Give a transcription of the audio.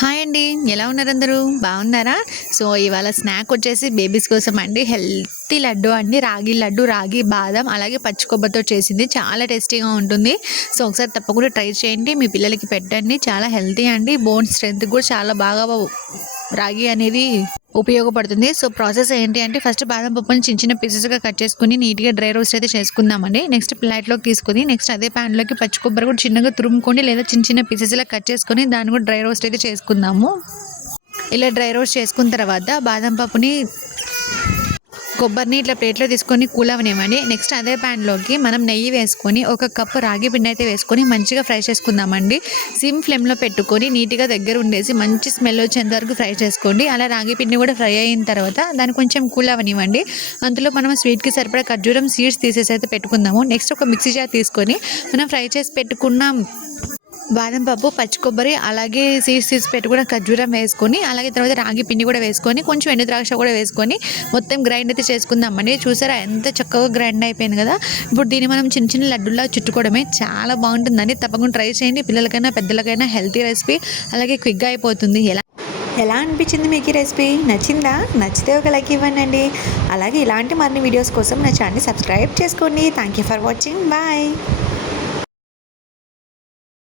Hi అండి. ఎలా ఉన్నారు అందరూ? బాగున్నారా? సో, ఇవాళ స్నాక్ వచ్చేసి బేబీస్ కోసం అండి. హెల్తీ లడ్డు అండి. రాగి లడ్డు, రాగి బాదం అలాగే పచ్చి కొబ్బరితో చేసింది. చాలా టేస్టీగా ఉంటుంది. సో, ఒకసారి తప్పకుండా ట్రై చేయండి. మీ పిల్లలకి పెట్టండి. చాలా హెల్తీ అండి. బోన్ స్ట్రెంత్ కూడా చాలా బాగా రాగి అనేది ఉపయోగపడుతుంది. సో, ప్రాసెస్ ఏంటి అంటే ఫస్ట్ బాదం పప్పుని చిన్న చిన్న పీసెస్‌గా కట్ చేసుకొని నీట్‌గా డ్రై రోస్ట్ అయితే చేసుకుందామండి. నెక్స్ట్ ప్లేట్‌లోకి తీసుకొని నెక్స్ట్ అదే ప్యాన్‌లోకి పచ్చి కొబ్బరి కూడా చిన్నగా తురుముకొని లేదా చిన్న చిన్న పీసెస్‌లా కట్ చేసుకొని దాన్ని కూడా డ్రై రోస్ట్ అయితే చేసుకుందాము. ఇలా డ్రై రోస్ట్ చేసుకున్న తర్వాత బాదం పప్పుని కొబ్బరిని ఇట్లా ప్లేట్లో తీసుకొని కూల్ అవనివ్వండి. నెక్స్ట్ అదే ప్యాన్లోకి మనం నెయ్యి వేసుకొని ఒక కప్పు రాగి పిండి అయితే వేసుకొని మంచిగా ఫ్రై చేసుకుందామండి. సిమ్ ఫ్లేమ్లో పెట్టుకొని నీట్గా దగ్గర ఉండేసి మంచి స్మెల్ వచ్చేంత వరకు ఫ్రై చేసుకోండి. అలా రాగి పిండి కూడా ఫ్రై అయిన తర్వాత దాన్ని కొంచెం కూల్ అవనివ్వండి. అందులో మనం స్వీట్కి సరిపడా ఖర్జూరం సీడ్స్ తీసేసి అయితే పెట్టుకుందాము. నెక్స్ట్ ఒక మిక్సీ జార్ తీసుకొని మనం ఫ్రై చేసి పెట్టుకున్న బాదం పప్పు, పచ్చి కొబ్బరి అలాగే సీడ్స్ తీసి పెట్టుకున్న ఖర్జూరం వేసుకొని అలాగే తర్వాత రాగి పిండి కూడా వేసుకొని కొంచెం ఎండు ద్రాక్ష కూడా వేసుకొని మొత్తం గ్రైండ్ అయితే చేసుకుందామండి. చూసారా ఎంత చక్కగా గ్రైండ్ అయిపోయింది కదా. ఇప్పుడు దీన్ని మనం చిన్న చిన్న లడ్డుల్లా చుట్టుకోవడమే. చాలా బాగుంటుందండి. తప్పకుండా ట్రై చేయండి. పిల్లలకైనా పెద్దలకైనా హెల్తీ రెసిపీ అలాగే క్విక్గా అయిపోతుంది. ఎలా అనిపించింది మీకు ఈ రెసిపీ? నచ్చిందా? నచ్చితే ఒక లైక్ ఇవ్వండి. అలాగే ఇలాంటి మరిన్ని వీడియోస్ కోసం నా ఛానల్ని సబ్స్క్రైబ్ చేసుకోండి. Thank you for watching. Bye.